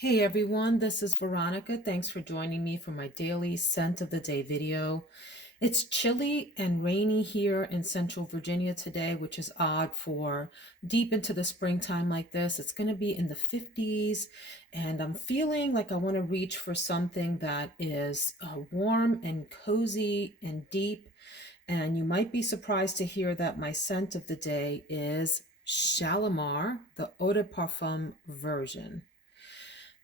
Hey everyone, this is Veronica. Thanks for joining me for my daily scent of the day video. It's chilly and rainy here in Central Virginia today, which is odd for deep into the springtime like this. It's going to be in the 50s, and I'm feeling like I want to reach for something that is warm and cozy and deep. And you might be surprised to hear that my scent of the day is Shalimar, the Eau de Parfum version.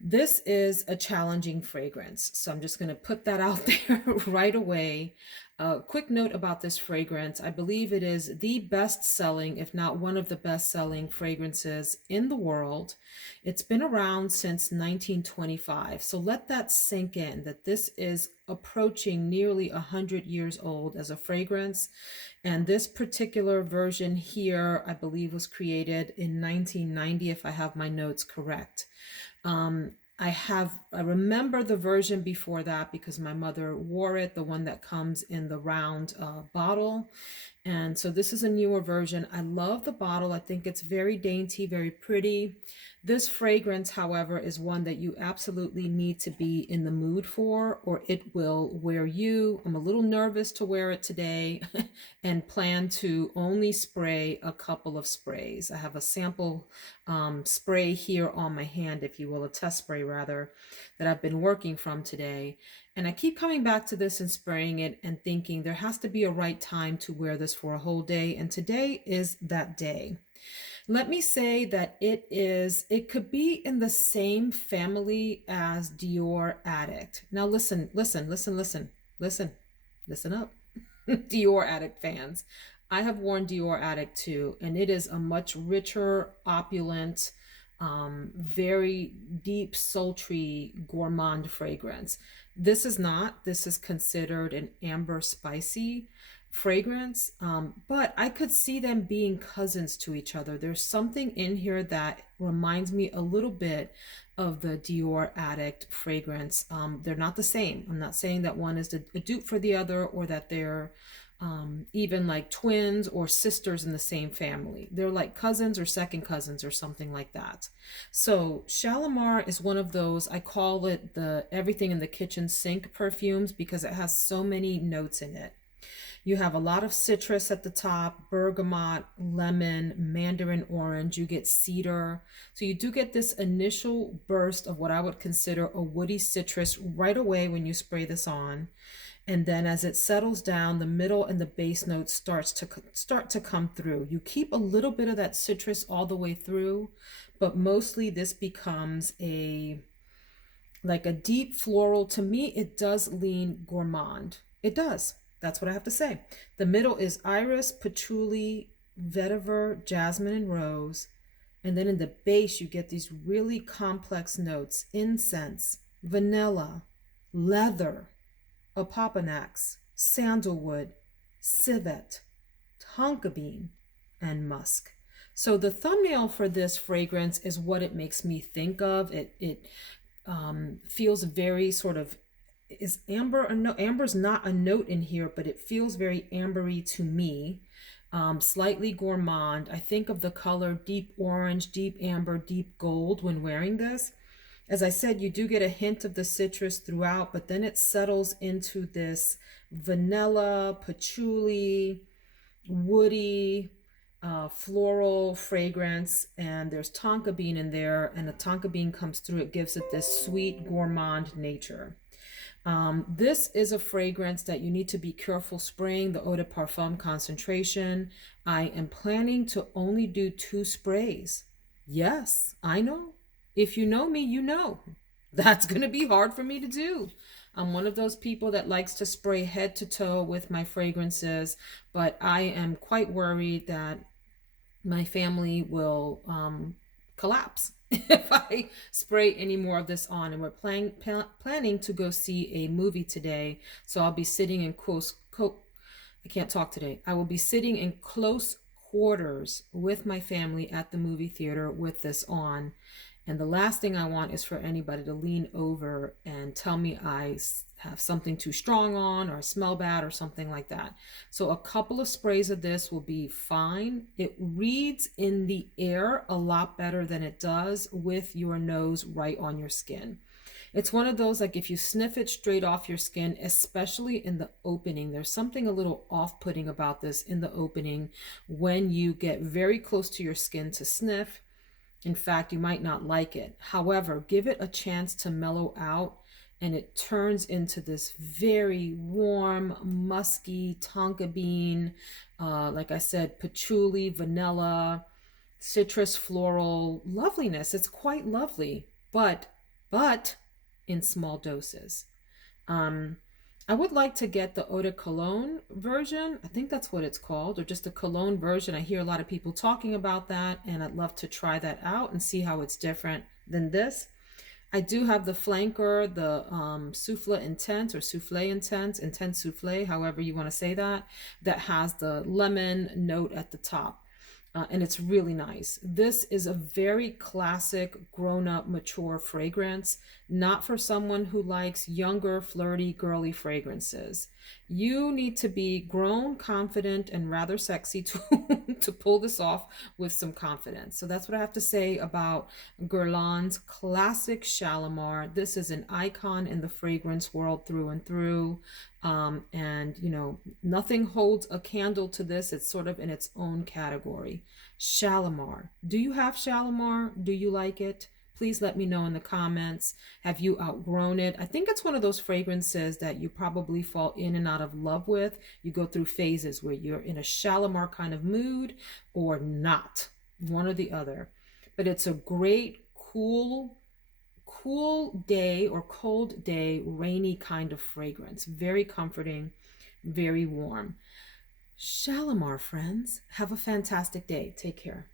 This is a challenging fragrance, so I'm just going to put that out there right away. A quick note about this fragrance. I believe it is the best-selling, if not one of the best-selling fragrances in the world. It's been around since 1925, so let that sink in, that this is approaching nearly 100 years old as a fragrance. And this particular version here, I believe, was created in 1990, if I have my notes correct. I remember the version before that because my mother wore it, the one that comes in the round bottle. And so this is a newer version. I love the bottle. I think it's very dainty, very pretty. This fragrance, however, is one that you absolutely need to be in the mood for, or it will wear you. I'm a little nervous to wear it today and plan to only spray a couple of sprays. I have a sample spray here on my hand, if you will, a test spray rather, that I've been working from today. And I keep coming back to this and spraying it and thinking there has to be a right time to wear this for a whole day. And today is that day. Let me say that it could be in the same family as Dior Addict. Now listen up. Dior Addict fans. I have worn Dior Addict too, and it is a much richer, opulent, very deep, sultry, gourmand fragrance. This is not. This is considered an amber spicy fragrance, but I could see them being cousins to each other. There's something in here that reminds me a little bit of the Dior Addict fragrance. They're not the same. I'm not saying that one is a dupe for the other or that they're even like twins or sisters in the same family. They're like cousins or second cousins or something like that. So Shalimar is one of those, I call it the everything in the kitchen sink perfumes because it has so many notes in it. You have a lot of citrus at the top, bergamot, lemon, mandarin orange. You get cedar. So you do get this initial burst of what I would consider a woody citrus right away when you spray this on. And then as it settles down, the middle and the base notes start to come through. You keep a little bit of that citrus all the way through, but mostly this becomes a like a deep floral. To me, it does lean gourmand. It does. That's what I have to say. The middle is iris, patchouli, vetiver, jasmine, and rose. And then in the base, you get these really complex notes: incense, vanilla, leather, opopanax, sandalwood, civet, tonka bean, and musk. So the thumbnail for this fragrance is what it makes me think of. It feels very sort of, is amber a no? Amber's not a note in here, but it feels very ambery to me. Slightly gourmand. I think of the color deep orange, deep amber, deep gold when wearing this. As I said, you do get a hint of the citrus throughout, but then it settles into this vanilla, patchouli, woody, floral fragrance, and there's tonka bean in there, and the tonka bean comes through. It gives it this sweet gourmand nature. This is a fragrance that you need to be careful spraying, the eau de parfum concentration. I am planning to only do 2 sprays. Yes, I know. If you know me, you know. That's going to be hard for me to do. I'm one of those people that likes to spray head to toe with my fragrances, but I am quite worried that my family will collapse if I spray any more of this on. And we're planning to go see a movie today, so I'll be sitting in I can't talk today. I will be sitting in close quarters with my family at the movie theater with this on. And the last thing I want is for anybody to lean over and tell me I have something too strong on or smell bad or something like that. So a couple of sprays of this will be fine. It reads in the air a lot better than it does with your nose right on your skin. It's one of those, like if you sniff it straight off your skin, especially in the opening, there's something a little off-putting about this in the opening when you get very close to your skin to sniff. In fact, you might not like it. However, give it a chance to mellow out and it turns into this very warm, musky tonka bean, like I said, patchouli, vanilla, citrus, floral loveliness. It's quite lovely, but in small doses. Um, I would like to get the eau de cologne version. I think that's what it's called, or just a cologne version. I hear a lot of people talking about that, and I'd love to try that out and see how it's different than this. I do have the flanker, the souffle intense or souffle intense, intense souffle, however you want to say that, that has the lemon note at the top. And it's really nice. This is a very classic, grown-up, mature fragrance, not for someone who likes younger, flirty, girly fragrances. You need to be grown, confident, and rather sexy to, to pull this off with some confidence. So that's what I have to say about Guerlain's classic Shalimar. This is an icon in the fragrance world through and through. And you know, nothing holds a candle to this. It's sort of in its own category. Shalimar. Do you have Shalimar? Do you like it? Please let me know in the comments. Have you outgrown it? I think it's one of those fragrances that you probably fall in and out of love with. You go through phases where you're in a Shalimar kind of mood or not, one or the other. But it's a great, cool day or cold day, rainy kind of fragrance. Very comforting, very warm. Shalimar, friends. Have a fantastic day. Take care.